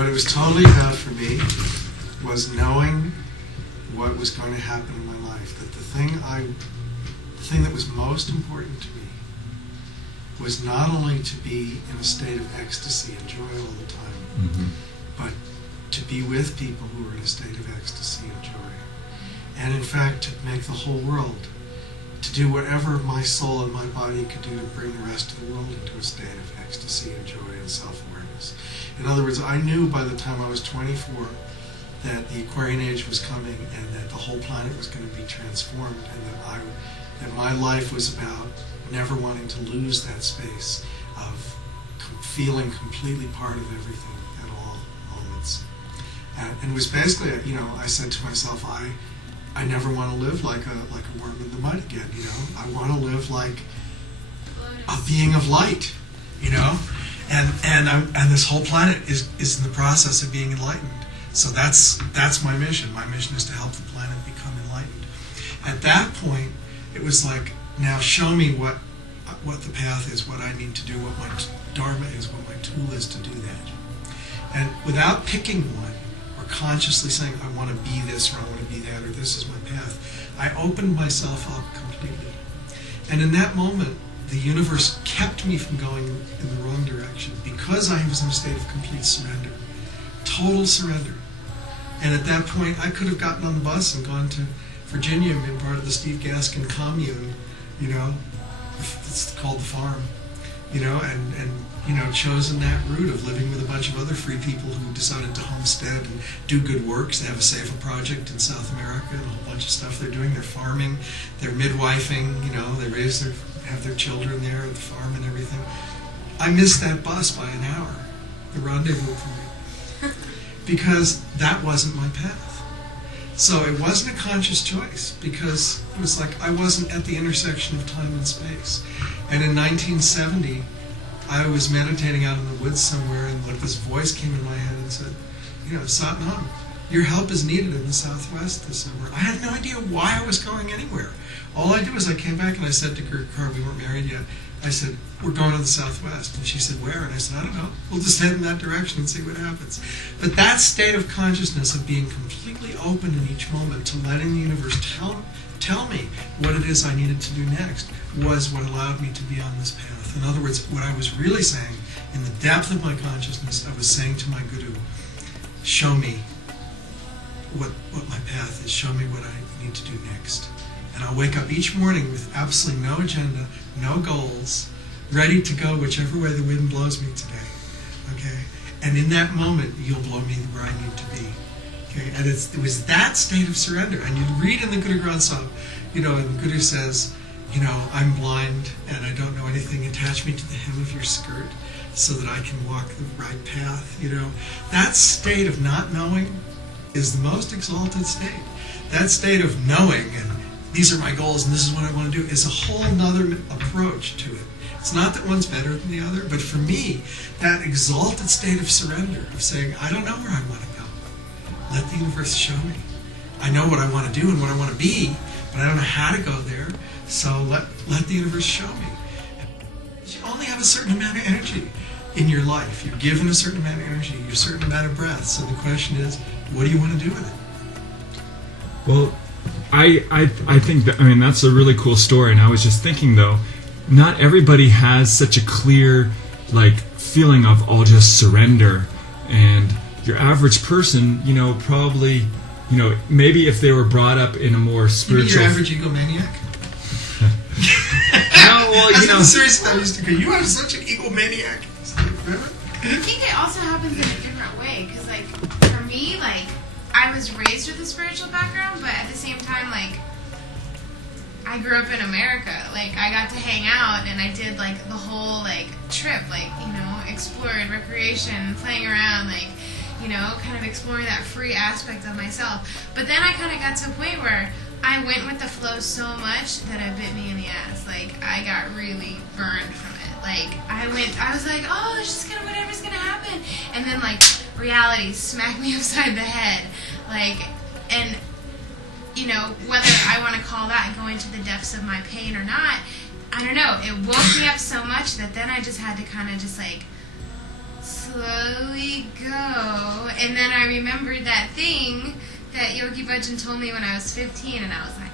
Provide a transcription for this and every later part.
What it was totally about for me was knowing what was going to happen in my life. That the thing that was most important to me was not only to be in a state of ecstasy and joy all the time, but to be with people who were in a state of ecstasy and joy. And in fact, to make the whole world, to do whatever my soul and my body could do to bring the rest of the world into a state of ecstasy and joy and self-awareness. In other words, I knew by the time I was 24 that the Aquarian Age was coming and that the whole planet was going to be transformed, and that my life was about never wanting to lose that space of feeling completely part of everything at all moments. And it was basically, I said to myself, I never want to live like a worm in the mud again. I want to live like a being of light. And this whole planet is in the process of being enlightened. So that's my mission. My mission is to help the planet become enlightened. At that point, it was like, now show me what the path is, what I need to do, what my dharma is, what my tool is to do that. And without picking one, or consciously saying, I want to be this, or I want to be that, or this is my path, I opened myself up completely. And in that moment, the universe kept me from going in the wrong direction because I was in a state of complete surrender, total surrender. And at that point, I could have gotten on the bus and gone to Virginia and been part of the Steve Gaskin commune, it's called the farm, and chosen that route of living with a bunch of other free people who decided to homestead and do good works. They have a SAFA project in South America and a whole bunch of stuff they're doing. They're farming, they're midwifing, they have their children there at the farm and everything. I missed that bus by an hour, the rendezvous for me, because that wasn't my path. So it wasn't a conscious choice, because it was like I wasn't at the intersection of time and space. And in 1970, I was meditating out in the woods somewhere, and this voice came in my head and said, Satnam, your help is needed in the Southwest this summer. I had no idea why I was going anywhere. All I did was I came back and I said to Guruka, we weren't married yet, I said, we're going to the Southwest. And she said, where? And I said, I don't know. We'll just head in that direction and see what happens. But that state of consciousness of being completely open in each moment to letting the universe tell me what it is I needed to do next was what allowed me to be on this path. In other words, what I was really saying, in the depth of my consciousness, I was saying to my Guru, show me what my path is, show me what I need to do next. And I'll wake up each morning with absolutely no agenda, no goals, ready to go whichever way the wind blows me today. Okay? And in that moment, you'll blow me where I need to be. Okay? And it was that state of surrender. And you read in the Guru Granth Sahib, and the Guru says, I'm blind and I don't know anything. Attach me to the hem of your skirt so that I can walk the right path. That state of not knowing is the most exalted state. That state of knowing, and these are my goals and this is what I want to do, is a whole nother approach to it. It's not that one's better than the other, but for me, that exalted state of surrender, of saying, I don't know where I want to go. Let the universe show me. I know what I want to do and what I want to be, but I don't know how to go there, so let the universe show me. You only have a certain amount of energy in your life. You're given a certain amount of energy, a certain amount of breath, so the question is, what do you want to do with it? Well, I think that's a really cool story, and I was just thinking though, not everybody has such a clear feeling of I'll just surrender, and your average person, probably, maybe if they were brought up in a more spiritual. Your average egomaniac? No, well, seriously, I used to go, you are such an egomaniac. I think it also happens in a different way, because for me, I was raised with a spiritual background, but at the same time, I grew up in America. I got to hang out, and I did, the whole, trip, explored, recreation, playing around, kind of exploring that free aspect of myself. But then I kind of got to a point where I went with the flow so much that it bit me in the ass. I got really burned from it. I was like, oh, it's just whatever's gonna happen. And then, reality smacked me upside the head. And, whether I want to call that going to the depths of my pain or not, I don't know. It woke me up so much that then I just had to kind of just, slowly go And then I remembered that thing that Yogi Bhajan told me when I was 15, and I was like,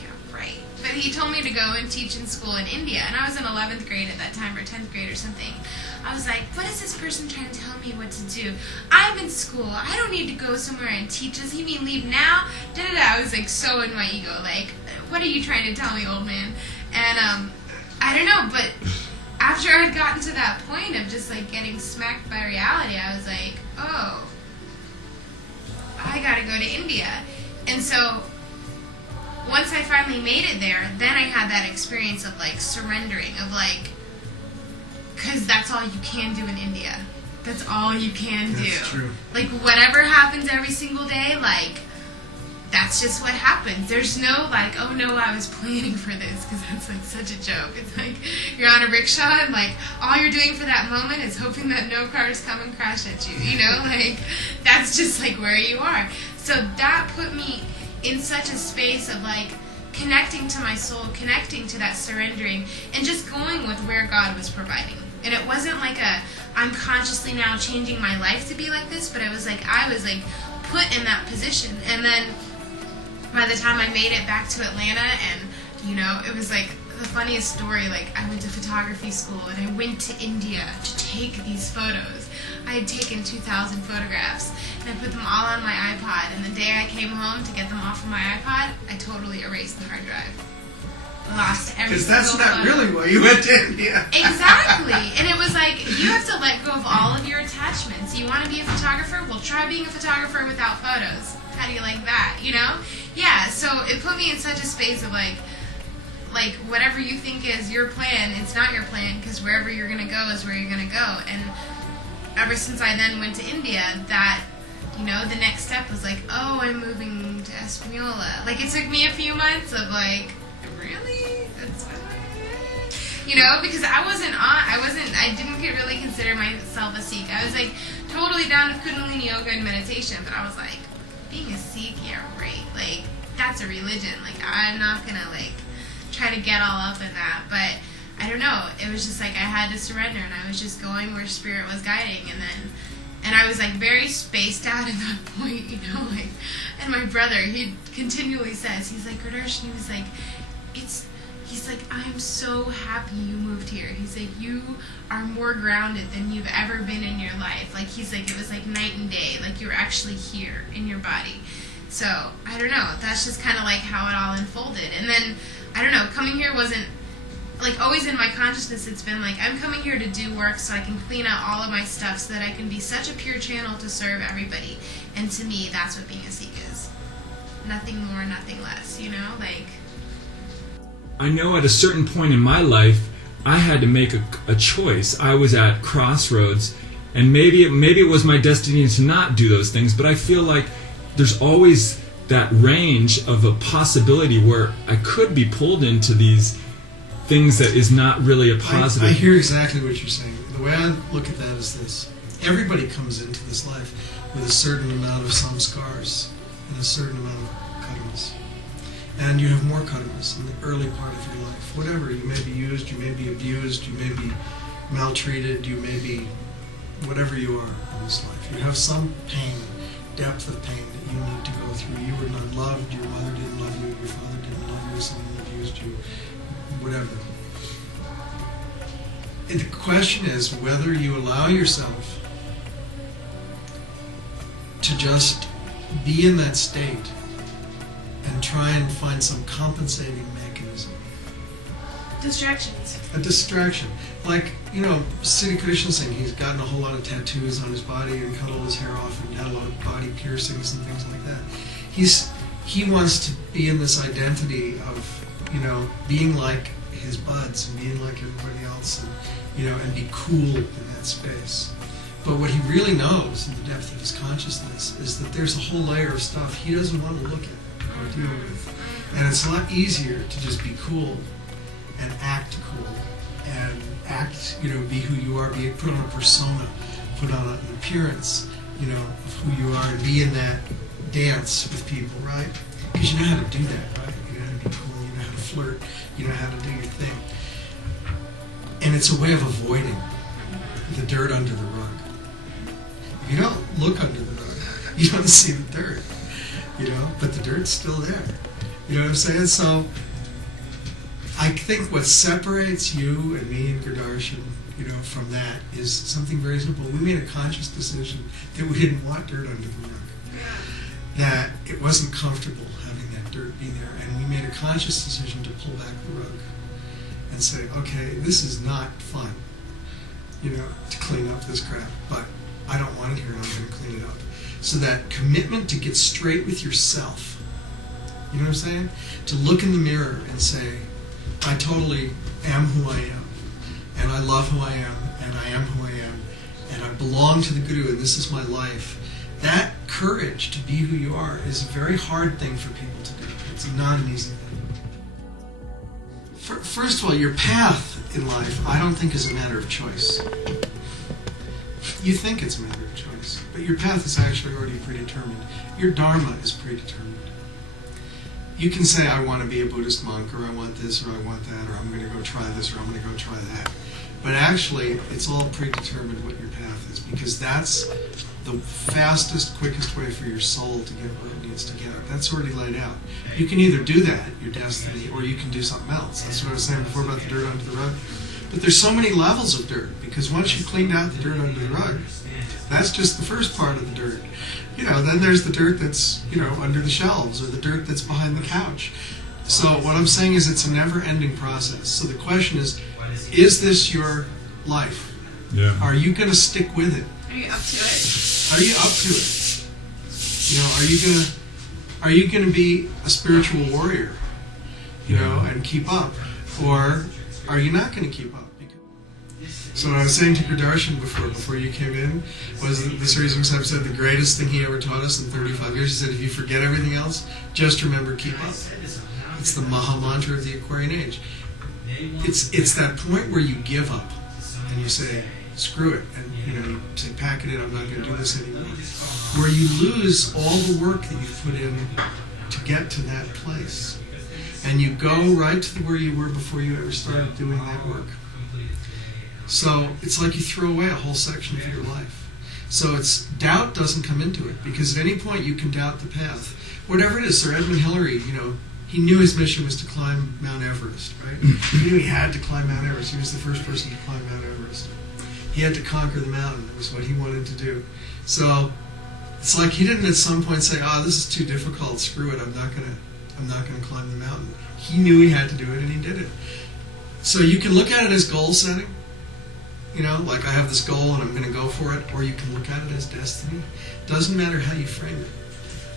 yeah, right. But he told me to go and teach in school in India, and I was in 11th grade at that time, or 10th grade or something. I was like, what is this person trying to tell me what to do? I'm in school. I don't need to go somewhere and teach. Does he mean leave now? Da-da-da. I was like so in my ego, like, what are you trying to tell me, old man? And I don't know, but after I had gotten to that point of just like getting smacked by reality, I was like, oh, I gotta go to India. And so once I finally made it there, then I had that experience of like surrendering, of like, because that's all you can do in India. That's all you can do. That's true. Like whatever happens every single day, like that's just what happens. There's no like, oh no, I was planning for this, because that's like such a joke. It's like you're on a rickshaw and like all you're doing for that moment is hoping that no cars come and crash at you. You know, like that's just like where you are. So that put me in such a space of like connecting to my soul, connecting to that surrendering, and just going with where God was providing. And it wasn't like I'm consciously now changing my life to be like this, but I was like put in that position. And then by the time I made it back to Atlanta, and you know, it was like the funniest story. Like I went to photography school and I went to India to take these photos. I had taken 2,000 photographs and I put them all on my iPod. And the day I came home to get them off of my iPod, I totally erased the hard drive. Lost every Because single that's not photo. really why you went to India. Exactly. And it was like, you have to let go of all of your attachments. You want to be a photographer? Well, try being a photographer without photos. How do you like that? You know? Yeah, so it put me in such a space of like whatever you think is your plan, it's not your plan, because wherever you're going to go is where you're going to go. And ever since I then went to India, that, you know, the next step was like, oh, I'm moving to Espanola. Like, it took me a few months of like, really? That's what you know, because I didn't really consider myself a Sikh. I was like totally down with Kundalini yoga and meditation, but I was like, being a Sikh, yeah, right. Like, that's a religion. Like, I'm not gonna like try to get all up in that. But I don't know. It was just like I had to surrender, and I was just going where spirit was guiding, and I was like very spaced out at that point, you know, like. And my brother, he continually says, he's like, Darshan, he was like, he's like, I'm so happy you moved here. He's like, you are more grounded than you've ever been in your life. Like, he's like, it was like night and day. Like, you're actually here in your body. So, I don't know. That's just kind of like how it all unfolded. And then, I don't know, coming here wasn't, like, always in my consciousness, it's been like, I'm coming here to do work so I can clean out all of my stuff so that I can be such a pure channel to serve everybody. And to me, that's what being a Sikh is. Nothing more, nothing less, you know? Like, I know at a certain point in my life, I had to make a choice. I was at crossroads, and maybe it was my destiny to not do those things, but I feel like there's always that range of a possibility where I could be pulled into these things that is not really a positive. I hear exactly what you're saying. The way I look at that is this. Everybody comes into this life with a certain amount of samskars and a certain amount of karmas. And you have more karmas in the early part of your life. Whatever, you may be used, you may be abused, you may be maltreated, you may be whatever you are in this life. You have some pain, depth of pain that you need to go through. You were not loved, your mother didn't love you, your father didn't love you, someone abused you, whatever. And the question is whether you allow yourself to just be in that state and try and find some compensating mechanism. distractions. A distraction. Like, you know, Siddhi Krishna Singh, he's gotten a whole lot of tattoos on his body and cut all his hair off and had a lot of body piercings and things like that. He wants to be in this identity of, you know, being like his buds and being like everybody else and, you know, and be cool in that space. But what he really knows in the depth of his consciousness is that there's a whole layer of stuff he doesn't want to look at or deal with. And it's a lot easier to just be cool and act cool and act, you know, be who you are, put on a persona, put on an appearance, you know, of who you are and be in that dance with people, right? Because you know how to do that, right? You know how to be cool, you know how to flirt, you know how to do your thing. And it's a way of avoiding the dirt under the rug. If you don't look under the You don't see the dirt, but the dirt's still there. You know what I'm saying? So I think what separates you and me and Darshan, from that is something very simple. We made a conscious decision that we didn't want dirt under the rug. That it wasn't comfortable having that dirt be there, and we made a conscious decision to pull back the rug and say, okay, this is not fun, to clean up this crap, but I don't want it here, and I'm going to clean it up. So that commitment to get straight with yourself, you know what I'm saying? To look in the mirror and say, I totally am who I am, and I love who I am, and I am who I am, and I belong to the Guru, and this is my life. That courage to be who you are is a very hard thing for people to do. It's not an easy thing. First of all, your path in life, I don't think is a matter of choice. You think it's a matter of choice, but your path is actually already predetermined. Your dharma is predetermined. You can say, I want to be a Buddhist monk, or I want this, or I want that, or I'm going to go try this, or I'm going to go try that. But actually, it's all predetermined what your path is, because that's the fastest, quickest way for your soul to get where it needs to get. That's already laid out. You can either do that, your destiny, or you can do something else. That's what I was saying before about the dirt under the rug. But there's so many levels of dirt, because once you've cleaned out the dirt under the rug, that's just the first part of the dirt. Then there's the dirt that's, under the shelves, or the dirt that's behind the couch. So what I'm saying is it's a never-ending process. So the question is this your life? Yeah. Are you going to stick with it? Are you up to it? Are you up to it? Are you going to be a spiritual warrior, and keep up? Or are you not going to keep up? So what I was saying to Darshan before you came in was that the Sri Sahib said the greatest thing he ever taught us in 35 years, he said, if you forget everything else, just remember keep up. It's the Maha Mantra of the Aquarian Age. It's that point where you give up and you say, screw it, and you say, pack it in, I'm not going to do this anymore. Where you lose all the work that you've put in to get to that place. And you go right to where you were before you ever started doing that work. So it's like you throw away a whole section of your life. So doubt doesn't come into it, because at any point you can doubt the path. Whatever it is, Sir Edmund Hillary, he knew his mission was to climb Mount Everest, right? He knew he had to climb Mount Everest. He was the first person to climb Mount Everest. He had to conquer the mountain. It was what he wanted to do. So it's like he didn't at some point say, this is too difficult, screw it, I'm not gonna climb the mountain. He knew he had to do it, and he did it. So you can look at it as goal setting. Like I have this goal and I'm going to go for it, or you can look at it as destiny. Doesn't matter how you frame it.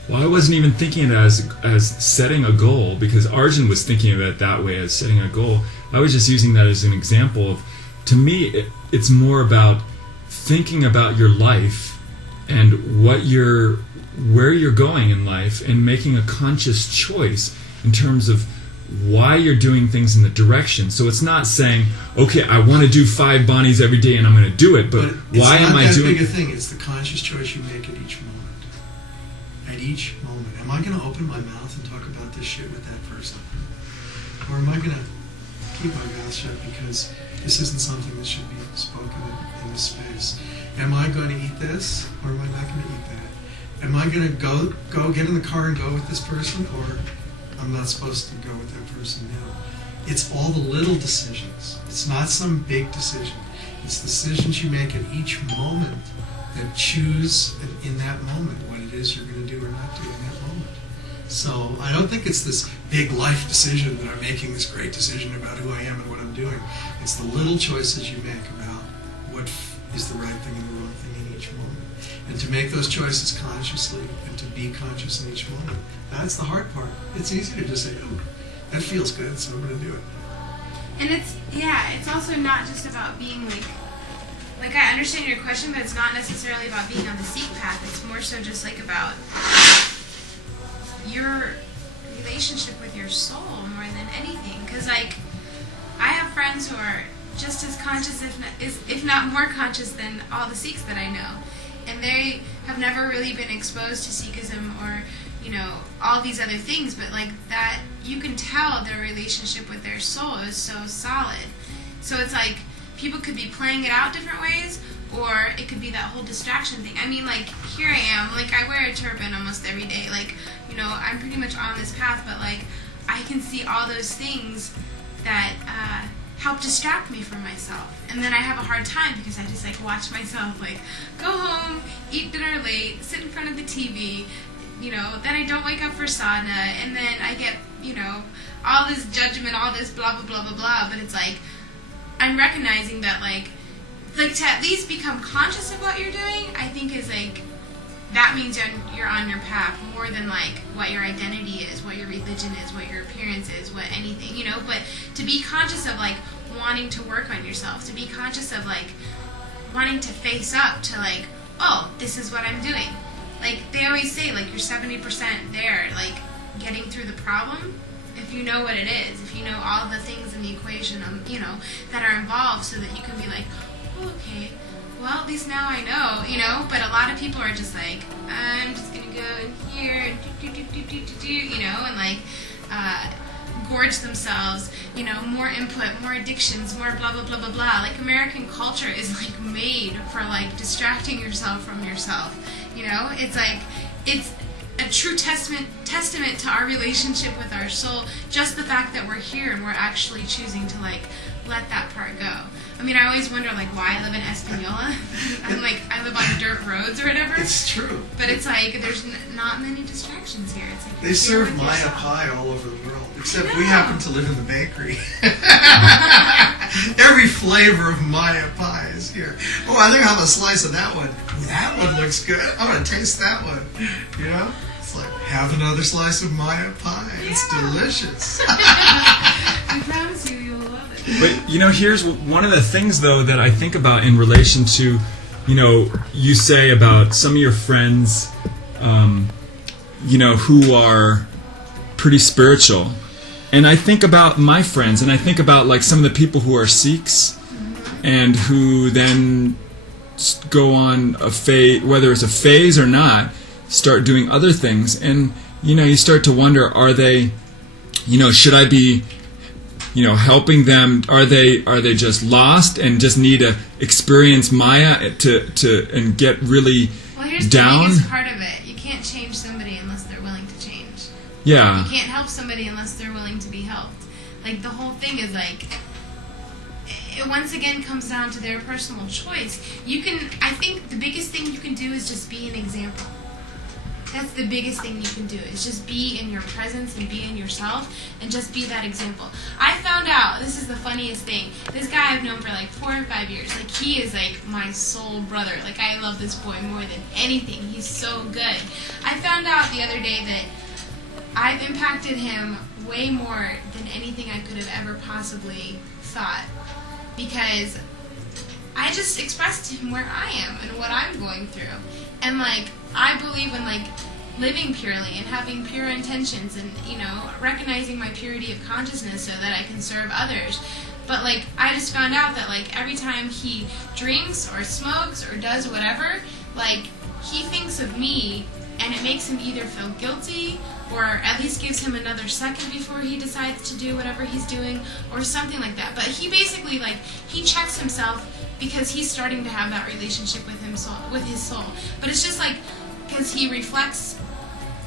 Well, I wasn't even thinking of it as setting a goal, because Arjun was thinking of it that way, as setting a goal. I was just using that as an example of, to me, it's more about thinking about your life and where you're going in life, and making a conscious choice in terms of why you're doing things in the direction. So it's not saying, okay, I want to do 5 Bonnies every day and I'm going to do it, but why am I doing it? It's not that big a thing. It's the conscious choice you make at each moment. At each moment. Am I going to open my mouth and talk about this shit with that person? Or am I going to keep my mouth shut because this isn't something that should be spoken in this space? Am I going to eat this, or am I not going to eat that? Am I going to go get in the car and go with this person, or I'm not supposed to go with that person now? It's all the little decisions. It's not some big decision. It's decisions you make at each moment that choose in that moment what it is you're going to do or not do in that moment. So I don't think it's this big life decision that I'm making this great decision about who I am and what I'm doing. It's the little choices you make about what is the right thing and the wrong thing in each moment. And to make those choices consciously and to be conscious in each moment, that's the hard part. It's easy to just say, oh, that feels good, so I'm going to do it. And it's also not just about being like I understand your question, but it's not necessarily about being on the Sikh path. It's more so just like about your relationship with your soul more than anything. Because I have friends who are just as conscious, if not more conscious than all the Sikhs that I know. And they have never really been exposed to Sikhism or, all these other things, but that, you can tell their relationship with their soul is so solid. So it's like, people could be playing it out different ways, or it could be that whole distraction thing. I mean, like, here I am, like, I wear a turban almost every day, like, you know, I'm pretty much on this path, but, like, I can see all those things that help distract me from myself. And then I have a hard time because I just, like, watch myself, like, go home, eat dinner late, sit in front of the TV, you know, then I don't wake up for sadhana, and then I get, you know, all this judgment, all this blah, blah, blah, blah, blah, but it's, like, I'm recognizing that, like, to at least become conscious of what you're doing, I think is, like, that means you're on your path more than, like, what your identity is, what your religion is, what your appearance is, what anything, you know, but to be conscious of, like, wanting to work on yourself, to be conscious of, like, wanting to face up to, like, oh, this is what I'm doing. Like, they always say, like, you're 70% there, like, getting through the problem, if you know what it is, if you know all the things in the equation, you know, that are involved, so that you can be like, oh, okay, well, at least now I know, you know, but a lot of people are just like, I'm just going to go in here and you know, and, like, gorge themselves, you know, more input, more addictions, more blah, blah, blah, blah, blah. Like, American culture is, like, made for, like, distracting yourself from yourself, you know? It's, like, it's a true testament to our relationship with our soul, just the fact that we're here and we're actually choosing to, like, let that part go. I mean, I always wonder, like, why I live in Espanola. I'm like, I live on dirt roads or whatever. It's true. But it's like, there's not many distractions here. It's like, they serve Maya pie all over the world, except we happen to live in the bakery. Every flavor of Maya pie is here. Oh, I think I'll have a slice of that one. Ooh, that one looks good. I'm going to taste that one. You know? It's like, have another slice of Maya pie. Yeah. It's delicious. I promise you'll love it. But, you know, here's one of the things, though, that I think about in relation to, you know, you say about some of your friends, you know, who are pretty spiritual. And I think about my friends, and I think about, like, some of the people who are Sikhs and who then go on a phase, whether it's a phase or not, start doing other things. And, you know, you start to wonder, are they, you know, should I be, you know, helping them? Are they just lost and just need to experience Maya to and get really here's down? The biggest part of it. You can't change somebody unless they're willing to change. Yeah. You can't help somebody unless they're willing to be helped. Like, the whole thing is, like, it once again comes down to their personal choice. I think the biggest thing you can do is just be an example. That's the biggest thing you can do, is just be in your presence and be in yourself and just be that example. I found out, this is the funniest thing, this guy I've known for like 4 or 5 years. Like, he is like my soul brother. Like, I love this boy more than anything. He's so good. I found out the other day that I've impacted him way more than anything I could have ever possibly thought, because I just expressed to him where I am and what I'm going through. And, like, I believe in, like, living purely and having pure intentions and, you know, recognizing my purity of consciousness so that I can serve others. But, like, I just found out that, like, every time he drinks or smokes or does whatever, like, he thinks of me, and it makes him either feel guilty or at least gives him another second before he decides to do whatever he's doing or something like that. But he basically, like, he checks himself because he's starting to have that relationship with his soul. But it's just, like, because he reflects,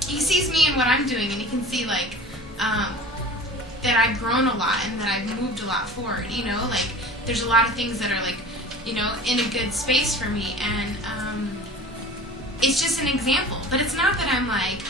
he sees me and what I'm doing, and he can see, like, that I've grown a lot and that I've moved a lot forward, you know? Like, there's a lot of things that are, like, you know, in a good space for me, and it's just an example. But it's not that I'm like,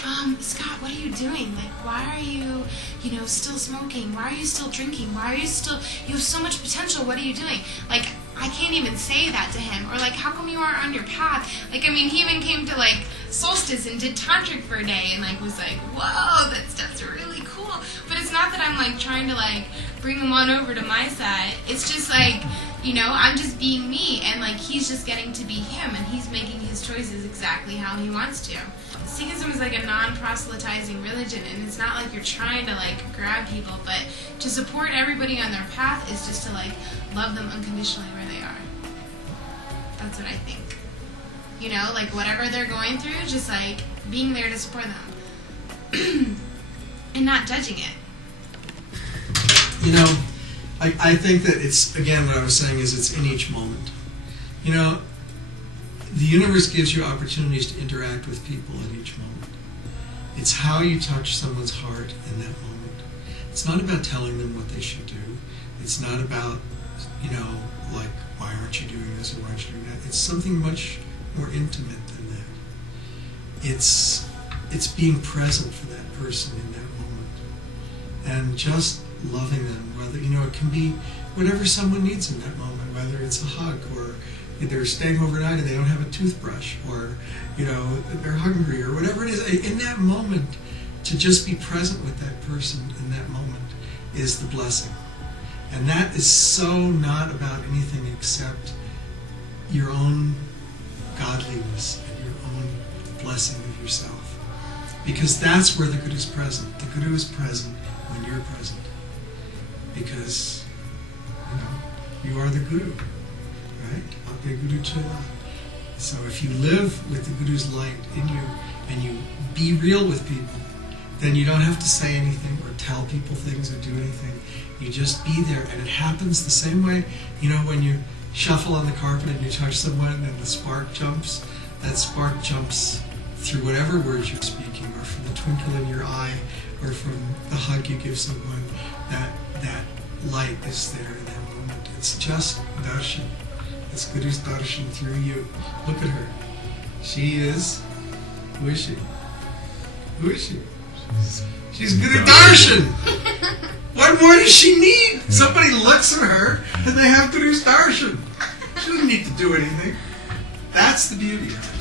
Scott, what are you doing? Like, why are you, you know, still smoking? Why are you still drinking? Why are you still, you have so much potential, what are you doing? Like, I can't even say that to him. Or, like, how come you aren't on your path? Like, I mean, he even came to, like, Solstice and did tantric for a day and, like, was like, whoa, that stuff's really cool. But it's not that I'm, like, trying to, like, bring him on over to my side. It's just, like, you know, I'm just being me, and, like, he's just getting to be him, and he's making his choices exactly how he wants to. Sikhism is, like, a non-proselytizing religion, and it's not like you're trying to, like, grab people, but to support everybody on their path is just to, like, love them unconditionally where they are. That's what I think. You know, like, whatever they're going through, just, like, being there to support them. And not judging it. You know, I think that it's, again, what I was saying is it's in each moment. You know, the universe gives you opportunities to interact with people at each moment. It's how you touch someone's heart in that moment. It's not about telling them what they should do. It's not about, like, why aren't you doing this or why aren't you doing that? It's something much more intimate than that. It's being present for that person in that moment. And just loving them, whether, it can be whatever someone needs in that moment, whether it's a hug or they're staying overnight and they don't have a toothbrush, or they're hungry, or whatever it is. In that moment, to just be present with that person in that moment is the blessing. And that is so not about anything except your own godliness and your own blessing of yourself. Because that's where the Guru is present. The Guru is present when you're present. Because, you are the Guru. Right? Ape Guru Chola. So if you live with the Guru's light in you and you be real with people, then you don't have to say anything or tell people things or do anything. You just be there, and it happens the same way, when you shuffle on the carpet and you touch someone and the spark jumps. That spark jumps through whatever words you're speaking, or from the twinkle in your eye, or from the hug you give someone. That light is there in that moment. It's just Darshan. It's Guru's Darshan through you. Look at her. She is... Who is she? Who is she? She's Guru Darshan! What more does she need? Yeah. Somebody looks at her and they have Guru's Darshan. She doesn't need to do anything. That's the beauty of it.